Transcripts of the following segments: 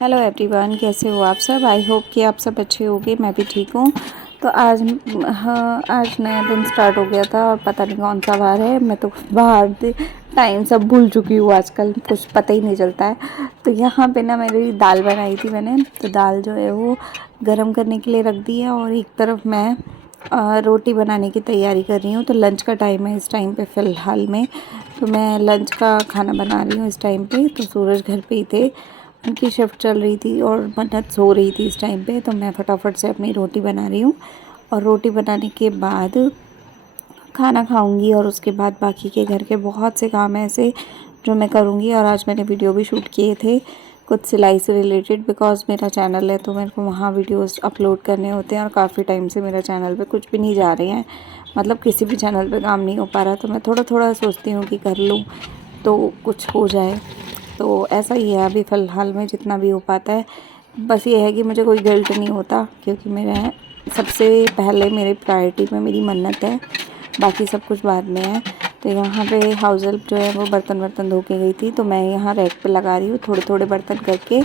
Hello everyone, कैसे हो आप सब। आई होप कि आप सब अच्छे होंगे। मैं भी ठीक हूँ। तो आज हाँ, आज नया दिन स्टार्ट हो गया था और पता नहीं कौन सा बार है। मैं तो बाहर टाइम सब भूल चुकी हूँ आजकल, कुछ पता ही नहीं चलता है। तो यहाँ पे ना मेरी दाल बनाई थी मैंने, तो दाल जो है वो गर्म करने के लिए रख दी है और एक तरफ मैं रोटी बनाने की तैयारी कर रही हूँ। तो लंच का टाइम है इस टाइम पे फ़िलहाल में, तो मैं लंच का खाना बना रही हूँ इस टाइम पे। तो सूरज घर पे ही थे, उनकी शिफ्ट चल रही थी और मन्नत सो रही थी इस टाइम पे। तो मैं फटाफट से अपनी रोटी बना रही हूँ और रोटी बनाने के बाद खाना खाऊंगी और उसके बाद बाकी के घर के बहुत से काम ऐसे जो मैं करूँगी। और आज मैंने वीडियो भी शूट किए थे कुछ सिलाई से रिलेटेड, बिकॉज़ मेरा चैनल है तो मेरे को वहाँ वीडियोस अपलोड करने होते हैं और काफ़ी टाइम से मेरा चैनल पे कुछ भी नहीं जा रहे हैं, मतलब किसी भी चैनल पे काम नहीं हो पा रहा। तो मैं थोड़ा थोड़ा सोचती हूँ कि कर लूँ तो कुछ हो जाए। तो ऐसा ही है अभी फ़िलहाल में, जितना भी हो पाता है। बस ये है कि मुझे कोई गिल्ट नहीं होता, क्योंकि मेरा सबसे पहले मेरे प्रायोरिटी में मेरी मन्नत है, बाकी सब कुछ बाद में है। तो यहाँ पे हाउस हेल्प जो है वो बर्तन धो के गई थी, तो मैं यहाँ रैक पे लगा रही हूँ थोड़े थोड़े बर्तन करके,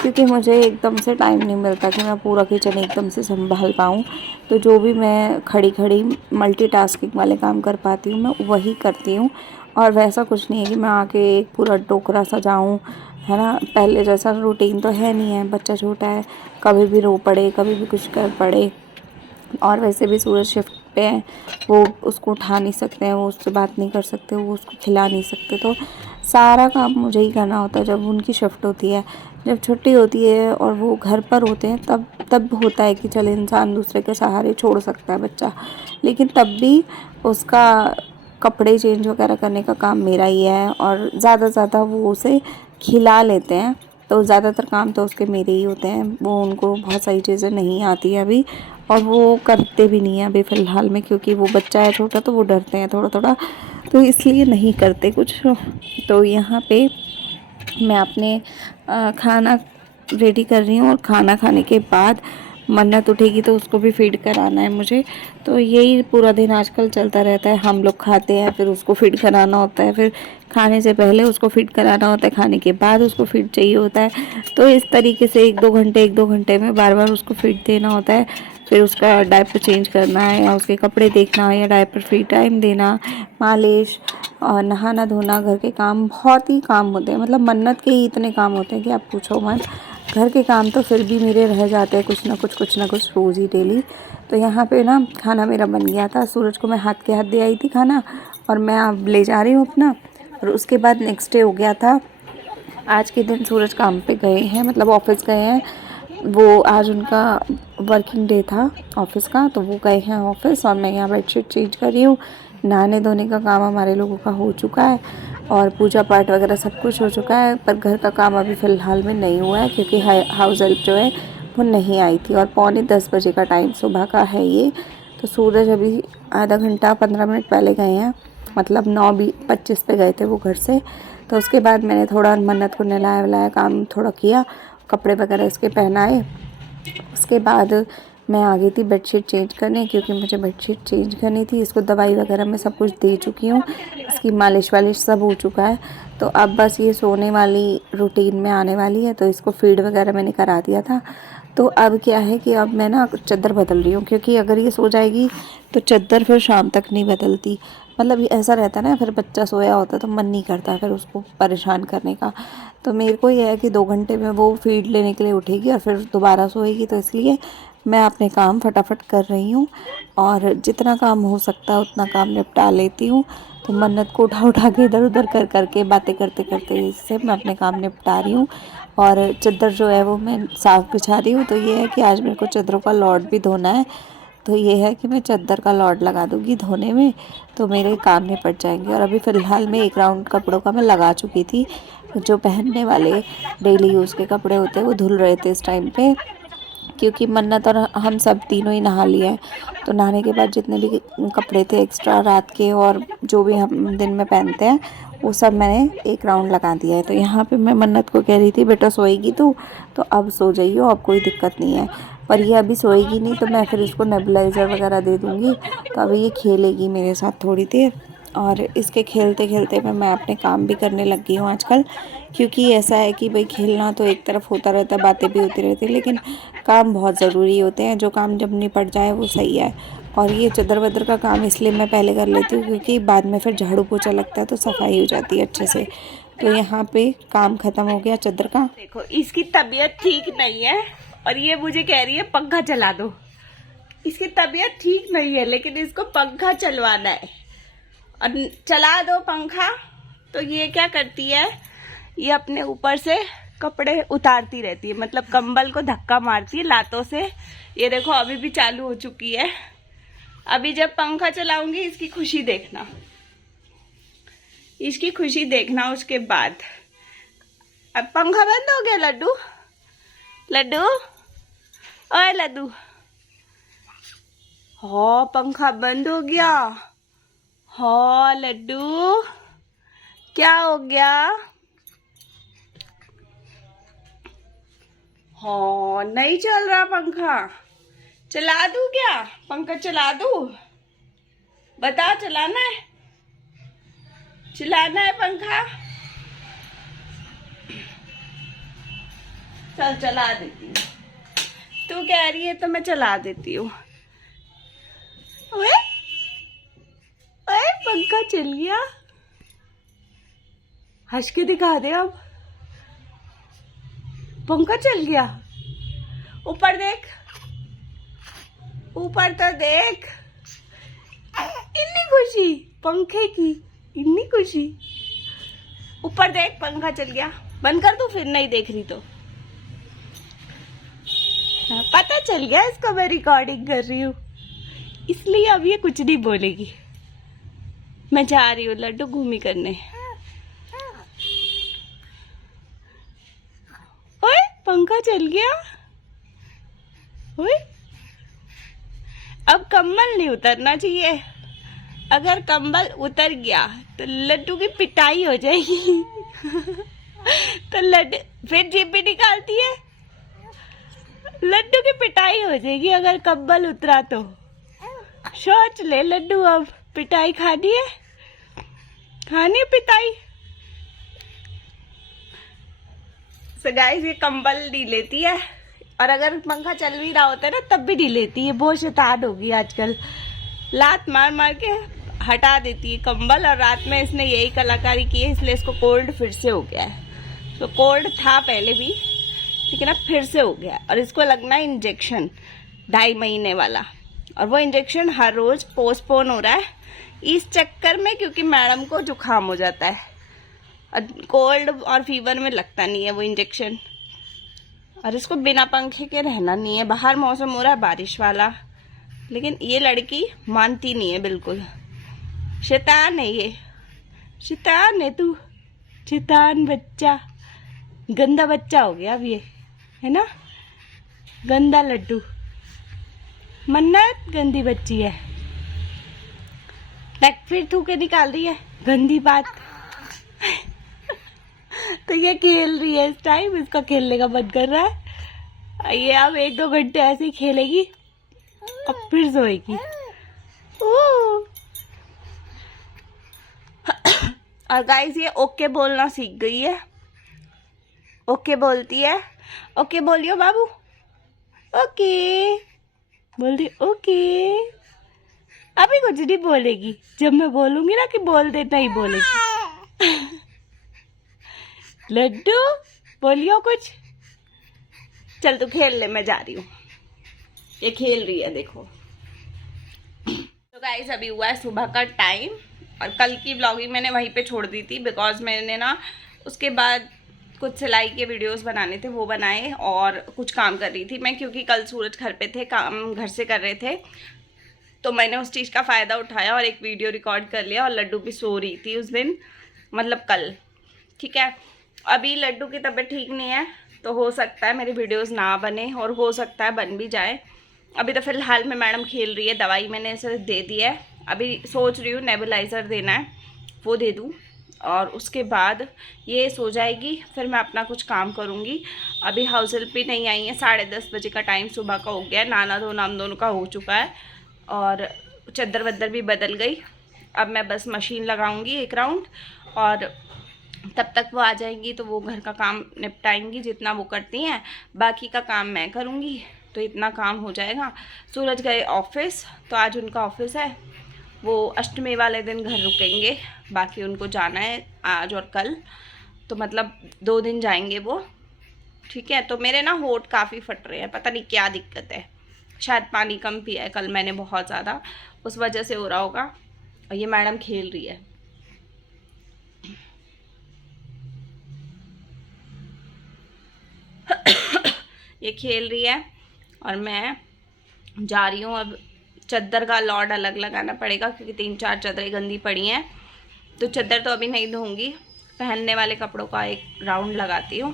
क्योंकि मुझे एकदम से टाइम नहीं मिलता कि मैं पूरा किचन एकदम से संभाल पाऊँ। तो जो भी मैं खड़ी खड़ी मल्टीटास्किंग वाले काम कर पाती हूँ मैं वही करती हूँ। और वैसा कुछ नहीं है कि मैं आके एक पूरा टोकरा सजाऊँ, है ना। पहले जैसा रूटीन तो है नहीं है, बच्चा छोटा है, कभी भी रो पड़े, कभी भी कुछ कर पड़े। और वैसे भी सूरज शिफ्ट पे है, वो उसको उठा नहीं सकते हैं, वो उससे बात नहीं कर सकते, वो उसको खिला नहीं सकते। तो सारा काम मुझे ही करना होता है जब उनकी शिफ्ट होती है। जब छुट्टी होती है और वो घर पर होते हैं तब तब होता है कि चल इंसान दूसरे के सहारे छोड़ सकता है बच्चा, लेकिन तब भी उसका कपड़े चेंज वगैरह करने का काम मेरा ही है और ज़्यादा से ज़्यादा वो उसे खिला लेते हैं। तो ज़्यादातर काम तो उसके मेरे ही होते हैं, वो उनको बहुत सारी चीज़ें नहीं आती है अभी, और वो करते भी नहीं हैं अभी फ़िलहाल में, क्योंकि वो बच्चा है छोटा तो वो डरते हैं थोड़ा थोड़ा, तो इसलिए नहीं करते कुछ। तो यहाँ पे मैं अपने खाना रेडी कर रही हूँ और खाना खाने के बाद मन्नत उठेगी तो उसको भी फीड कराना है मुझे। तो यही पूरा दिन आजकल चलता रहता है, हम लोग खाते हैं फिर उसको फीड कराना होता है, फिर खाने से पहले उसको फीड कराना होता है, खाने के बाद उसको फीड चाहिए होता है। तो इस तरीके से एक दो घंटे में बार बार उसको फीड देना होता है। फिर उसका डायपर चेंज करना है या उसके कपड़े देखना या डायपर फ्री टाइम देना, मालिश और नहाना धोना, घर के काम, बहुत ही काम होते हैं। मतलब मन्नत के ही इतने काम होते हैं कि आप पूछो मत। घर के काम तो फिर भी मेरे रह जाते हैं कुछ ना कुछ रोज़ ही डेली। तो यहाँ पे ना खाना मेरा बन गया था, सूरज को मैं हाथ के हाथ दे आई थी खाना, और मैं अब ले जा रही हूँ अपना। और उसके बाद नेक्स्ट डे हो गया था। आज के दिन सूरज काम पे गए हैं, मतलब ऑफिस गए हैं। वो आज उनका वर्किंग डे था ऑफिस का, तो वो गए हैं ऑफिस और मैं यहाँ बेडशीट चेंज कर रही हूँ। नहाने धोने का काम हमारे लोगों का हो चुका है और पूजा पाठ वगैरह सब कुछ हो चुका है, पर घर का काम अभी फ़िलहाल में नहीं हुआ है, क्योंकि हाउस हेल्प जो है वो नहीं आई थी और 9:45 का टाइम सुबह का है ये। तो सूरज अभी आधा घंटा 15 मिनट पहले गए हैं, मतलब 9:25 पे गए थे वो घर से। तो उसके बाद मैंने थोड़ा मन्नत को नहलाया वलाया, काम थोड़ा किया, कपड़े वगैरह इसके पहनाए। उसके बाद मैं आ गई थी बेडशीट चेंज करने, क्योंकि मुझे बेडशीट चेंज करनी थी। इसको दवाई वगैरह मैं सब कुछ दे चुकी हूँ, इसकी मालिश वालिश सब हो चुका है। तो अब बस ये सोने वाली रूटीन में आने वाली है, तो इसको फीड वगैरह मैंने करा दिया था। तो अब क्या है कि अब मैं ना चादर बदल रही हूँ, क्योंकि अगर ये सो जाएगी तो चादर फिर शाम तक नहीं बदलती। मतलब ये ऐसा रहता है ना, फिर बच्चा सोया होता है तो मन नहीं करता फिर उसको परेशान करने का। तो मेरे को ये है कि 2 घंटे में वो फीड लेने के लिए उठेगी और फिर दोबारा सोएगी, तो इसलिए मैं अपने काम फटाफट कर रही हूँ और जितना काम हो सकता है उतना काम निपटा लेती हूँ। तो मन्नत को उठा उठा के इधर उधर कर करके बातें करते करते इससे मैं अपने काम निपटा रही हूँ। और चादर जो है वो मैं साफ़ बिछा रही हूँ। तो ये है कि आज मेरे को चादरों का लॉट भी धोना है, तो ये है कि मैं चादर का लॉट लगा दूँगी धोने में, तो मेरे काम निपट जाएंगे। और अभी फ़िलहाल मैं एक राउंड कपड़ों का मैं लगा चुकी थी, जो पहनने वाले डेली यूज़ के कपड़े होते हैं वो धुल रहे थे इस टाइम पे, क्योंकि मन्नत और हम सब तीनों ही नहा लिए हैं। तो नहाने के बाद जितने भी कपड़े थे एक्स्ट्रा रात के और जो भी हम दिन में पहनते हैं वो सब मैंने एक राउंड लगा दिया है। तो यहाँ पे मैं मन्नत को कह रही थी बेटा सोएगी तो अब सो जाइयो, अब कोई दिक्कत नहीं है। पर ये अभी सोएगी नहीं, तो मैं फिर इसको नेबुलाइज़र वगैरह दे दूँगी, तो अभी ये खेलेगी मेरे साथ थोड़ी देर और इसके खेलते खेलते मैं अपने काम भी करने लग गई हूँ आजकल, क्योंकि ऐसा है कि भाई खेलना तो एक तरफ होता रहता है, बातें भी होती रहती है, लेकिन काम बहुत ज़रूरी होते हैं। जो काम जब निपट जाए वो सही है। और ये चद्दर वद्दर का काम इसलिए मैं पहले कर लेती हूँ क्योंकि बाद में फिर झाड़ू पोछा लगता है तो सफाई हो जाती है अच्छे से। तो यहाँ पे काम ख़त्म हो गया चद्दर का। देखो इसकी तबीयत ठीक नहीं है और ये मुझे कह रही है पंखा चला दो। इसकी तबीयत ठीक नहीं है लेकिन इसको पंखा चलवाना है और चला दो पंखा। तो ये क्या करती है, ये अपने ऊपर से कपड़े उतारती रहती है, मतलब कंबल को धक्का मारती है लातों से। ये देखो अभी भी चालू हो चुकी है। अभी जब पंखा चलाऊंगी इसकी खुशी देखना, इसकी खुशी देखना। उसके बाद अब पंखा बंद हो गया। लड्डू लड्डू ओए लड्डू, हाँ पंखा बंद हो गया। हाँ लड्डू क्या हो गया? हाँ नहीं चल रहा पंखा, चला दूं क्या? पंखा चला दूं? बता, चलाना है? चलाना है पंखा? चल चला देती हूँ। तू कह रही है तो मैं चला देती हूँ। ओए ओए पंखा चल गया। हंस के दिखा दे अब। पंखा चल गया। ऊपर देख, ऊपर तो देख। इतनी खुशी पंखे की, इतनी खुशी। ऊपर देख पंखा चल गया। बंद कर दूं फिर? नहीं देख रही तो पता चल गया इसको मैं रिकॉर्डिंग कर रही हूँ, इसलिए अब ये कुछ नहीं बोलेगी। मैं जा रही हूँ लड्डू घूमी करने। ओए पंखा चल गया। ओए अब कंबल नहीं उतरना चाहिए। अगर कंबल उतर गया तो लड्डू की पिटाई हो जाएगी। तो लड्डू फिर जीभ भी निकालती है। लड्डू की पिटाई हो जाएगी अगर कंबल उतरा तो। सोच ले लड्डू, अब पिटाई खानी है, खानी है पिटाई। So guys, ये कंबल नहीं लेती है और अगर पंखा चल भी रहा होता है ना तब भी नहीं लेती है। बहुत शैतान होगी आजकल, लात मार मार के हटा देती है कंबल। और रात में इसने यही कलाकारी की है, इसलिए इसको कोल्ड फिर से हो गया है। तो कोल्ड था पहले भी लेकिन अब फिर से हो गया। और इसको लगना है इंजेक्शन 2.5 महीने वाला, और वो इंजेक्शन हर रोज पोस्टपोन हो रहा है इस चक्कर में क्योंकि मैडम को जुकाम हो जाता है और कोल्ड और फीवर में लगता नहीं है वो इंजेक्शन। और इसको बिना पंखे के रहना नहीं है। बाहर मौसम हो रहा है बारिश वाला, लेकिन ये लड़की मानती नहीं है बिल्कुल। शैतान है ये, शैतान है तू, शैतान बच्चा, गंदा बच्चा हो गया अब ये, है ना? गंदा लड्डू, मन्नत गंदी बच्ची है। देख फिर थूके निकाल रही है, गंदी बात। तो ये खेल रही है इस टाइम, इसका खेलने का मन कर रहा है। ये अब 1-2 घंटे ऐसे ही खेलेगी और फिर सोएगी। और गाइस ये ओके बोलना सीख गई है, ओके बोलती है। ओके बोलियो बाबू, ओके बोल दी, ओके। अभी कुछ नहीं बोलेगी, जब मैं बोलूंगी ना कि बोल दे नहीं बोलेगी। लड्डू बोलियो कुछ। चल तू खेल ले, मैं जा रही हूँ। ये खेल रही है देखो। तो गाइस अभी हुआ है सुबह का टाइम और कल की व्लॉगिंग मैंने वहीं पे छोड़ दी थी बिकॉज मैंने ना उसके बाद कुछ सिलाई के वीडियोस बनाने थे वो बनाए और कुछ काम कर रही थी मैं, क्योंकि कल सूरज घर पे थे, काम घर से कर रहे थे। तो मैंने उस चीज़ का फ़ायदा उठाया और एक वीडियो रिकॉर्ड कर लिया। और लड्डू भी सो रही थी उस दिन, मतलब कल, ठीक है। अभी लड्डू की तबीयत ठीक नहीं है तो हो सकता है मेरी वीडियोस ना बने और हो सकता है बन भी जाए। अभी तो फ़िलहाल में मैडम खेल रही है, दवाई मैंने इसे दे दी है। अभी सोच रही हूँ नेबुलाइज़र देना है, वो दे दूँ और उसके बाद ये सो जाएगी, फिर मैं अपना कुछ काम करूँगी। अभी हाउस हेल्प भी नहीं आई है, 10:30 बजे का टाइम सुबह का हो गया है। नाना धोना हम दोनों का हो चुका है और चद्दर वद्दर भी बदल गई अब मैं बस मशीन लगाऊंगी एक राउंड, और तब तक वो आ जाएंगी तो वो घर का काम निपटाएंगी जितना वो करती हैं, बाकी का काम मैं करूँगी। तो इतना काम हो जाएगा। सूरज गए ऑफिस, तो आज उनका ऑफिस है, वो अष्टमी वाले दिन घर रुकेंगे, बाकी उनको जाना है आज और कल, तो मतलब 2 दिन जाएंगे वो। ठीक है। तो मेरे ना होंठ काफ़ी फट रहे हैं, पता नहीं क्या दिक्कत है, शायद पानी कम पिया है कल मैंने बहुत ज़्यादा, उस वजह से हो रहा होगा। और ये मैडम खेल रही है, ये खेल रही है, और मैं जा रही हूँ। अब चद्दर का लॉड अलग लगाना पड़ेगा क्योंकि 3-4 चादरें गंदी पड़ी हैं, तो चद्दर तो अभी नहीं धोऊंगी, पहनने वाले कपड़ों का एक राउंड लगाती हूँ,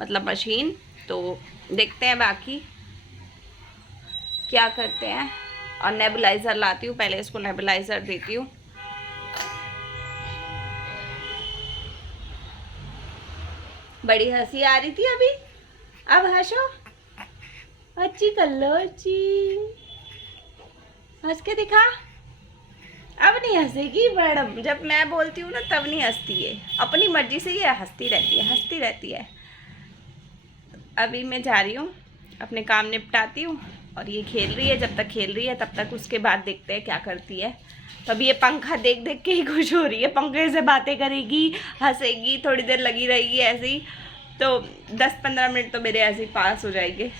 मतलब मशीन। तो देखते हैं बाकी क्या करते हैं। और नेबुलाइज़र लाती हूँ, पहले इसको नेबुलाइज़र देती हूँ। बड़ी हंसी आ रही थी अभी, अब हंसो, अच्छी कर लो, अच्छी हंस के दिखा। अब नहीं हंसेगी मैडम, जब मैं बोलती हूँ ना तब नहीं हंसती है, अपनी मर्जी से ये हंसती रहती है, हंसती रहती है। अभी मैं जा रही हूँ, अपने काम निपटाती हूँ, और ये खेल रही है। जब तक खेल रही है तब तक उसके बाद देखते हैं क्या करती है। तो अभी ये पंखा देख देख के ही खुश हो रही है, पंखे से बातें करेगी, हंसेगी, थोड़ी देर लगी रहेगी ऐसे ही, तो 10-15 मिनट तो मेरे ऐसे ही पास हो जाएंगे।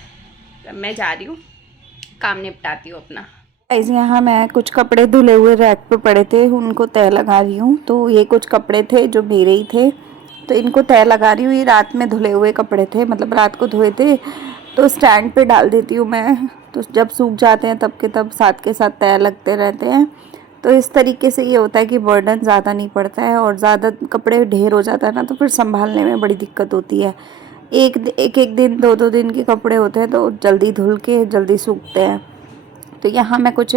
तो मैं जा रही हूँ, काम निपटाती हूँ अपना। गाइस यहाँ मैं कुछ कपड़े धुले हुए रैक पे पड़े थे, उनको तय लगा रही हूँ। तो ये कुछ कपड़े थे जो मेरे ही थे, तो इनको तय लगा रही हूँ। ये रात में धुले हुए कपड़े थे, मतलब रात को धोए थे, तो स्टैंड पे डाल देती हूँ मैं, तो जब सूख जाते हैं तब के तब साथ के साथ तय लगते रहते हैं। तो इस तरीके से ये होता है कि बर्डन ज़्यादा नहीं पड़ता है, और ज़्यादा कपड़े ढेर हो जाता है ना, तो फिर संभालने में बड़ी दिक्कत होती है। एक दिन 2-2 दिन के कपड़े होते हैं तो जल्दी धुल के जल्दी सूखते हैं। तो यहाँ मैं कुछ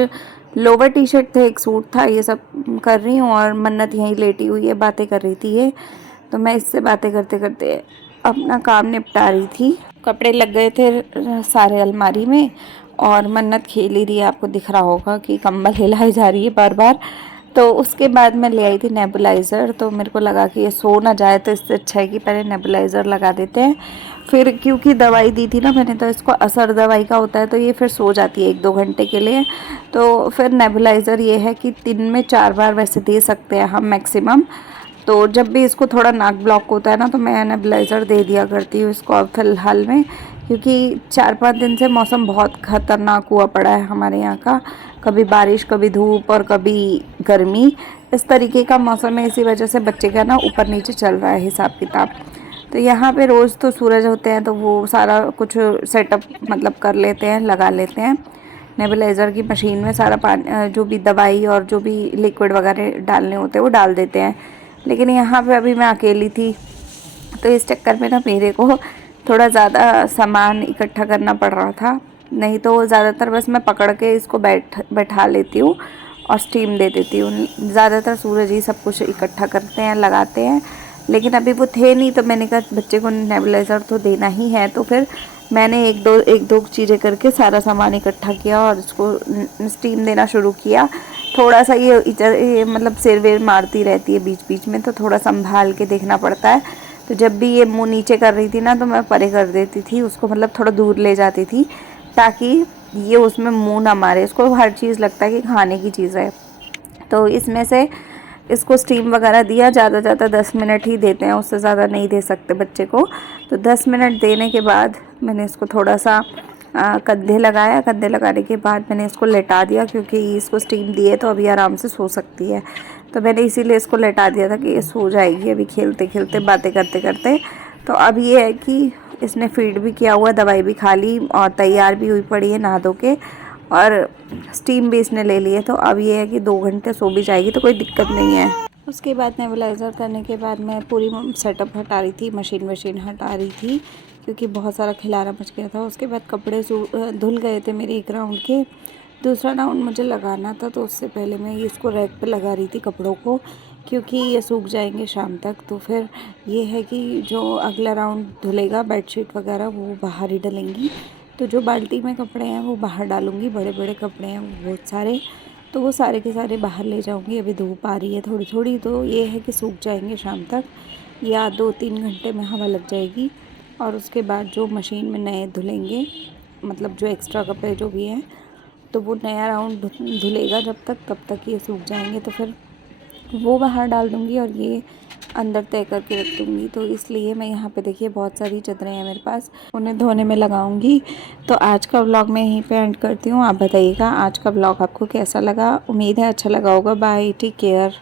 लोवर टी शर्ट थे, एक सूट था, ये सब कर रही हूँ, और मन्नत यहीं लेटी हुई है, बातें कर रही थी ये, तो मैं इससे बातें करते करते अपना काम निपटा रही थी। कपड़े लग गए थे सारे अलमारी में, और मन्नत खेल ही रही है, आपको दिख रहा होगा कि कंबल हिलाई जा रही है बार बार। तो उसके बाद मैं ले आई थी नेबुलाइज़र, तो मेरे को लगा कि ये सो ना जाए, तो इससे अच्छा है कि पहले नेबुलाइज़र लगा देते हैं। फिर क्योंकि दवाई दी थी ना मैंने, तो इसको असर दवाई का होता है, तो ये फिर सो जाती है 1-2 घंटे के लिए। तो फिर नेबुलाइज़र ये है कि दिन में 4 बार वैसे दे सकते हैं हम मैक्सिमम। तो जब भी इसको थोड़ा नाक ब्लॉक होता है ना, तो मैं नेबुलाइज़र दे दिया करती हूँ इसको अब फ़िलहाल में, क्योंकि 4-5 दिन से मौसम बहुत ख़तरनाक हुआ पड़ा है हमारे यहाँ का, कभी बारिश, कभी धूप, और कभी गर्मी, इस तरीके का मौसम है। इसी वजह से बच्चे का ना ऊपर नीचे चल रहा है हिसाब किताब। तो यहाँ पे रोज़ तो सूरज होते हैं, तो वो सारा कुछ सेटअप मतलब कर लेते हैं, लगा लेते हैं। नेबुलाइज़र की मशीन में सारा पानी, जो भी दवाई और जो भी लिक्विड वगैरह डालने होते हैं वो डाल देते हैं। लेकिन यहाँ पे अभी मैं अकेली थी, तो इस चक्कर में ना मेरे को थोड़ा ज़्यादा सामान इकट्ठा करना पड़ रहा था, नहीं तो ज़्यादातर बस मैं पकड़ के इसको बैठा लेती हूँ और स्टीम दे देती हूँ। ज़्यादातर सूरज ही सब कुछ इकट्ठा करते हैं, लगाते हैं, लेकिन अभी वो थे नहीं, तो मैंने कहा बच्चे को नेबुलाइज़र तो देना ही है, तो फिर मैंने एक दो चीज़ें करके सारा सामान इकट्ठा किया और उसको स्टीम देना शुरू किया। थोड़ा सा ये मतलब सिर वेर मारती रहती है बीच बीच में, तो थोड़ा संभाल के देखना पड़ता है। तो जब भी ये मुंह नीचे कर रही थी ना, तो मैं परे कर देती थी उसको, मतलब थोड़ा दूर ले जाती थी, ताकि ये उसमें मुंह ना मारे। उसको हर चीज़ लगता है कि खाने की चीज़ है। तो इसमें से इसको स्टीम वगैरह दिया, ज़्यादा 10 मिनट ही देते हैं, उससे ज़्यादा नहीं दे सकते बच्चे को। तो 10 मिनट देने के बाद मैंने इसको थोड़ा सा कंधे लगाया। कंधे लगाने के बाद मैंने इसको लेटा दिया, क्योंकि इसको स्टीम दिए तो अभी आराम से सो सकती है। तो मैंने इसीलिए इसको लेटा दिया था कि ये सो जाएगी अभी खेलते खेलते, बातें करते करते। तो अब ये है कि इसने फीड भी किया हुआ, दवाई भी खा ली, और तैयार भी हुई पड़ी है नहा धो के, और स्टीम भी इसने ले ली है। तो अब ये है कि 2 घंटे सो भी जाएगी, तो कोई दिक्कत नहीं है। उसके बाद नेबुलाइज़र करने के बाद मैं पूरी सेटअप हटा रही थी, मशीन हटा रही थी, क्योंकि बहुत सारा खिलारा मच गया था। उसके बाद कपड़े धुल गए थे मेरे एक राउंड के, दूसरा राउंड मुझे लगाना था, तो उससे पहले मैं इसको रैक पे लगा रही थी कपड़ों को, क्योंकि ये सूख जाएंगे शाम तक। तो फिर ये है कि जो अगला राउंड धुलेगा बेडशीट वगैरह वो बाहर ही डलेंगी। तो जो बाल्टी में कपड़े हैं वो बाहर डालूँगी, बड़े बड़े कपड़े हैं बहुत सारे, तो वो सारे के सारे बाहर ले जाऊंगी। अभी धूप आ रही है थोड़ी थोड़ी, तो ये है कि सूख जाएंगे शाम तक, या 2-3 घंटे में हवा लग जाएगी। और उसके बाद जो मशीन में नए धुलेंगे, मतलब जो एक्स्ट्रा कपड़े जो भी हैं, तो वो नया राउंड धुलेगा जब तक, तब तक ये सूख जाएंगे। तो फिर वो बाहर डाल दूँगी और ये अंदर तय करके रख दूँगी। तो इसलिए मैं यहाँ पे देखिए बहुत सारी चादरें हैं मेरे पास, उन्हें धोने में लगाऊँगी। तो आज का व्लॉग मैं यहीं पे एंड करती हूँ। आप बताइएगा आज का व्लॉग आपको कैसा लगा। उम्मीद है अच्छा लगा होगा। Bye, take care.